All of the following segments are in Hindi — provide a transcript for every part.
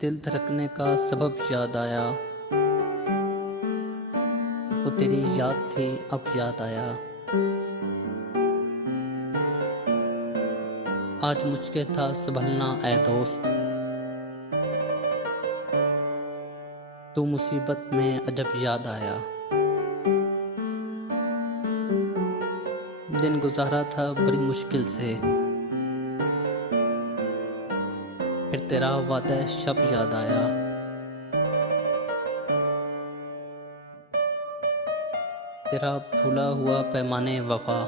दिल धड़कने का सबब याद आया। वो तेरी याद थी अब याद आया। आज मुझके था संभलना ऐ दोस्त, तू मुसीबत में अजब याद आया। दिन गुजारा था बड़ी मुश्किल से, फिर तेरा वादा शब याद आया। तेरा भूला हुआ पैमाने वफा,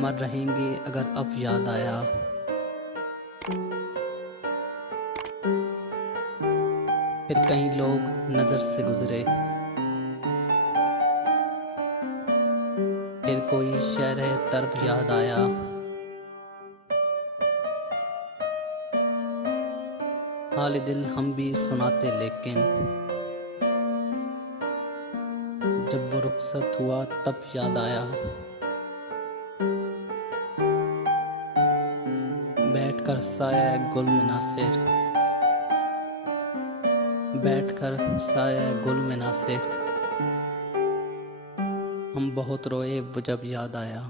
मर रहेंगे अगर अब याद आया। फिर कई लोग नजर से गुजरे, फिर कोई शहर तर्ब याद आया। हाल दिल हम भी सुनाते लेकिन जब वो रुखसत हुआ तब याद आया। बैठकर साया गुल में नासिर, बैठकर साया गुल में नासिर, हम बहुत रोए वो जब याद आया।